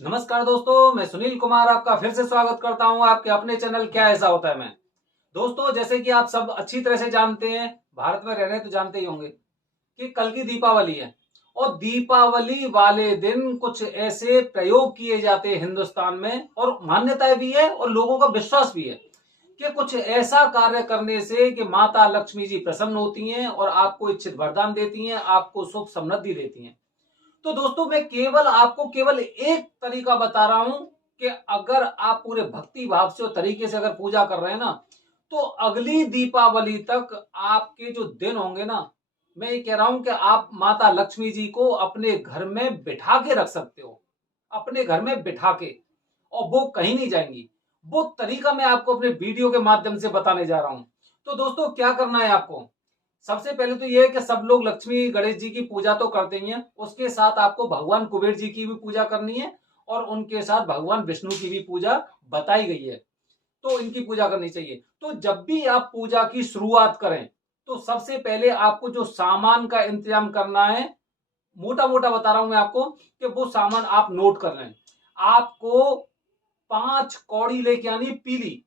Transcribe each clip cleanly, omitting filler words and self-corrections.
नमस्कार दोस्तों, मैं सुनील कुमार आपका फिर से स्वागत करता हूं आपके अपने चैनल क्या ऐसा होता है में। दोस्तों, जैसे कि आप सब अच्छी तरह से जानते हैं, भारत में रह रहे तो जानते ही होंगे कि कल की दीपावली है। और दीपावली वाले दिन कुछ ऐसे प्रयोग किए जाते हैं हिंदुस्तान में, और मान्यताएं भी है और लोगों का विश्वास भी है कि कुछ ऐसा कार्य करने से कि माता लक्ष्मी जी प्रसन्न होती हैं और आपको इच्छित वरदान देती हैं, आपको सुख समृद्धि देती हैं। तो दोस्तों, मैं केवल आपको केवल एक तरीका बता रहा हूं कि अगर आप पूरे भक्ति भाव से और तरीके से अगर पूजा कर रहे हैं ना, तो अगली दीपावली तक आपके जो दिन होंगे ना, मैं ये कह रहा हूं कि आप माता लक्ष्मी जी को अपने घर में बिठा के रख सकते हो। अपने घर में बिठा के, और वो कहीं नहीं जाएंगी। वो तरीका मैं आपको अपने वीडियो के माध्यम से बताने जा रहा हूं। तो दोस्तों, क्या करना है आपको? सबसे पहले तो यह है कि सब लोग लक्ष्मी गणेश जी की पूजा तो करते ही हैं, उसके साथ आपको भगवान कुबेर जी की भी पूजा करनी है, और उनके साथ भगवान विष्णु की भी पूजा बताई गई है, तो इनकी पूजा करनी चाहिए। तो जब भी आप पूजा की शुरुआत करें, तो सबसे पहले आपको जो सामान का इंतजाम करना है, मोटा मोटा बता रहा हूं मैं आपको, कि वो सामान आप नोट कर लें। आपको 5 कौड़ी लेके आनी, पीली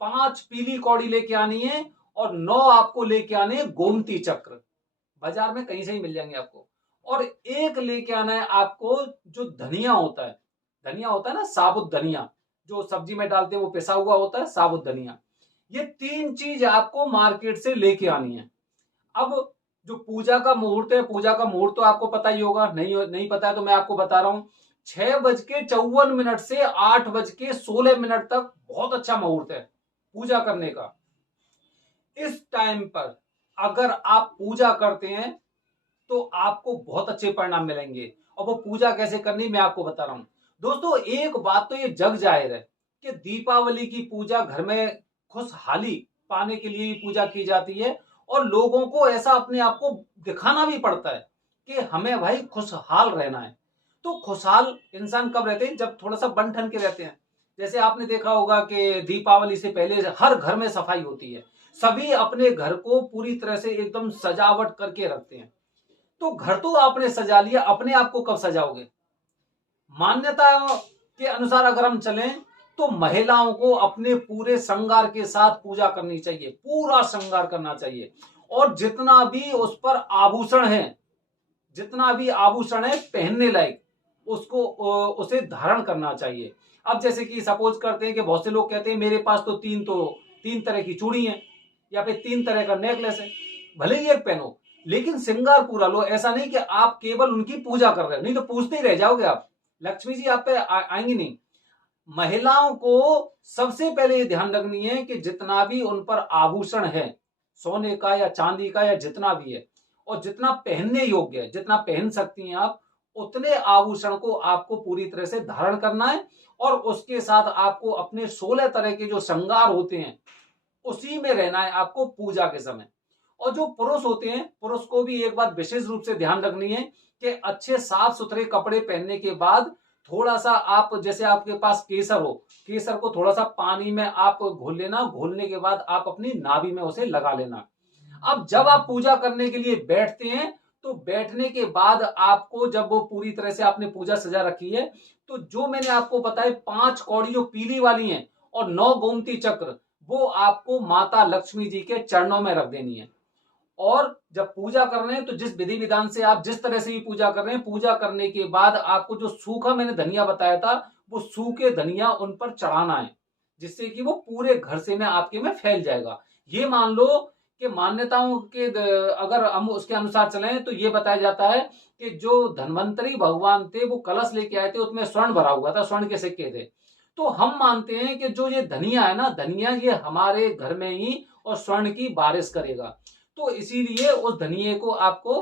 5 पीली कौड़ी लेके आनी है, और 9 आपको लेके आने गोमती चक्र। बाजार में कहीं से ही मिल जाएंगे आपको। और एक लेके आना है आपको जो धनिया होता है ना, साबुत धनिया, जो सब्जी में डालते हैं वो पिसा हुआ होता है, साबुत धनिया। ये 3 चीज आपको मार्केट से लेके आनी है। अब जो पूजा का मुहूर्त है, पूजा का मुहूर्त तो आपको पता ही होगा, नहीं पता है तो मैं आपको बता रहा हूं। 6:54 से 8:16 तक बहुत अच्छा मुहूर्त है पूजा करने का। इस टाइम पर अगर आप पूजा करते हैं, तो आपको बहुत अच्छे परिणाम मिलेंगे। और वो पूजा कैसे करनी, मैं आपको बता रहा हूं। दोस्तों, एक बात तो ये जग जाहिर है कि दीपावली की पूजा घर में खुशहाली पाने के लिए ही पूजा की जाती है, और लोगों को ऐसा अपने आप को दिखाना भी पड़ता है कि हमें भाई खुशहाल रहना है। तो खुशहाल इंसान कब रहते हैं? जब थोड़ा सा बन ठन के रहते हैं। जैसे आपने देखा होगा कि दीपावली से पहले हर घर में सफाई होती है, सभी अपने घर को पूरी तरह से एकदम सजावट करके रखते हैं। तो घर तो आपने सजा लिया, अपने आप को कब सजाओगे? मान्यता के अनुसार अगर हम चलें, तो महिलाओं को अपने पूरे श्रृंगार के साथ पूजा करनी चाहिए, पूरा श्रृंगार करना चाहिए। और जितना भी आभूषण है पहनने लायक, उसको उसे धारण करना चाहिए। अब जैसे कि सपोज करते हैं कि बहुत से लोग कहते हैं मेरे पास तो 3 तरह की चूड़ी है, या फिर 3 तरह का नेकलेस है। भले ही एक पहनो, लेकिन श्रृंगार पूरा लो। ऐसा नहीं कि आप केवल उनकी पूजा कर रहे हो, नहीं तो पूछते ही रह जाओगे आप, लक्ष्मी जी आप पे आएंगी नहीं। महिलाओं को सबसे पहले ये ध्यान रखनी है कि जितना भी उन पर आभूषण है, सोने का या चांदी का या जितना भी है, और जितना पहनने योग्य है, जितना पहन सकती हैं आप, उतने आभूषण को आपको पूरी तरह से धारण करना है। और उसके साथ आपको अपने 16 तरह के जो श्रृंगार होते हैं, उसी में रहना है आपको पूजा के समय। और जो पुरुष होते हैं, पुरुष को भी एक बात विशेष रूप से ध्यान रखनी है कि अच्छे साफ सुथरे कपड़े पहनने के बाद थोड़ा सा आप, जैसे आपके पास केसर हो, केसर को थोड़ा सा पानी में आप घोल लेना, घोलने के बाद आप अपनी नाभि में उसे लगा लेना। अब जब आप पूजा करने के लिए बैठते हैं, तो बैठने के बाद आपको, जब वो पूरी तरह से आपने पूजा सजा रखी है, तो जो मैंने आपको बताया 5 कौड़ी जो पीली वाली हैं, और 9 गोमती चक्र, वो आपको माता लक्ष्मी जी के चरणों में रख देनी है। और जब पूजा कर रहे हैं, तो जिस विधि विधान से आप जिस तरह से भी पूजा कर रहे हैं, पूजा करने के बाद आपको जो सूखा मैंने धनिया बताया था, वो सूखे धनिया उन पर चढ़ाना है, जिससे कि वो पूरे घर से में आपके में फैल जाएगा। ये मान लो कि मान्यताओं के अगर हम उसके अनुसार चलें, तो ये बताया जाता है कि जो धन्वंतरी भगवान थे, वो कलश लेके आए थे, उसमें स्वर्ण भरा हुआ था, स्वर्ण के सिक्के थे। तो हम मानते हैं कि जो ये धनिया है ना, धनिया ये हमारे घर में ही और स्वर्ण की बारिश करेगा। तो इसीलिए उस धनिये को आपको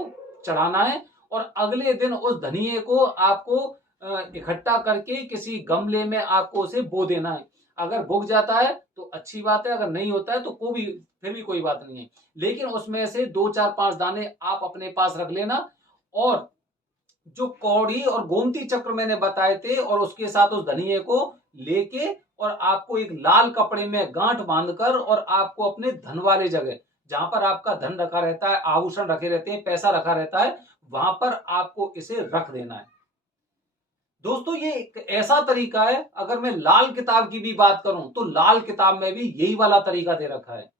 चढ़ाना है, और अगले दिन उस धनिये को आपको इकट्ठा करके किसी गमले में आपको उसे बो देना है। अगर बुक जाता है तो अच्छी बात है, अगर नहीं होता है तो फिर भी कोई बात नहीं है। लेकिन उसमें से 2 4 5 दाने आप अपने पास रख लेना। और जो कौड़ी और गोमती चक्र मैंने बताए थे, और उसके साथ उस धनिये को लेके, और आपको एक लाल कपड़े में गांठ बांधकर, और आपको अपने धन वाले जगह, जहां पर आपका धन रखा रहता है, आभूषण रखे रहते हैं, पैसा रखा रहता है, वहां पर आपको इसे रख देना है। दोस्तों ये एक ऐसा तरीका है, अगर मैं लाल किताब की भी बात करूं तो लाल किताब में भी यही वाला तरीका दे रखा है।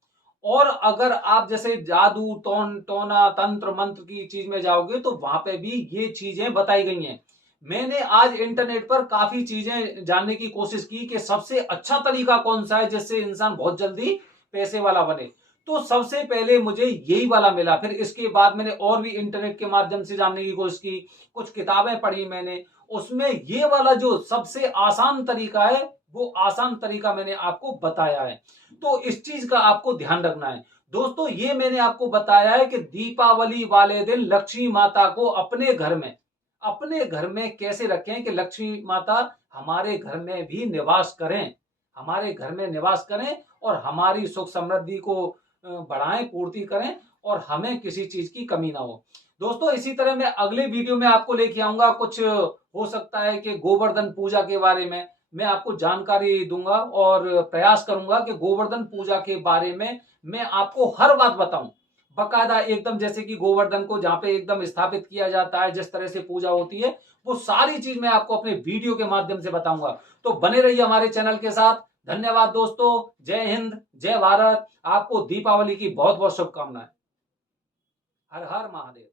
और अगर आप जैसे जादू टोना तंत्र मंत्र की चीज में जाओगे तो वहां पे भी ये चीजें बताई गई हैं। मैंने आज इंटरनेट पर काफी चीजें जानने की कोशिश की कि सबसे अच्छा तरीका कौन सा है जिससे इंसान बहुत जल्दी पैसे वाला बने। तो सबसे पहले मुझे यही वाला मिला। फिर इसके बाद मैंने और भी इंटरनेट के माध्यम से जानने की कोशिश की, कुछ किताबें पढ़ी मैंने, उसमें ये वाला जो सबसे आसान तरीका है वो आसान तरीका मैंने आपको बताया है। तो इस चीज का आपको ध्यान रखना है। दोस्तों ये मैंने आपको बताया है कि दीपावली वाले दिन लक्ष्मी माता को अपने घर में कैसे रखें कि लक्ष्मी माता हमारे घर में भी निवास करें, हमारे घर में निवास करें और हमारी सुख समृद्धि को बढ़ाएं, पूर्ति करें और हमें किसी चीज की कमी ना हो। दोस्तों इसी तरह मैं अगले वीडियो में आपको लेके आऊंगा, कुछ हो सकता है कि गोवर्धन पूजा के बारे में मैं आपको जानकारी दूंगा और प्रयास करूंगा कि गोवर्धन पूजा के बारे में मैं आपको हर बात बताऊं बकायदा एकदम, जैसे कि गोवर्धन को जहां पे एकदम स्थापित किया जाता है, जिस तरह से पूजा होती है, वो सारी चीज मैं आपको अपने वीडियो के माध्यम से बताऊंगा। तो बने रहिए हमारे चैनल के साथ। धन्यवाद दोस्तों। जय हिंद, जय भारत। आपको दीपावली की बहुत बहुत शुभकामनाएं। हर हर महादेव।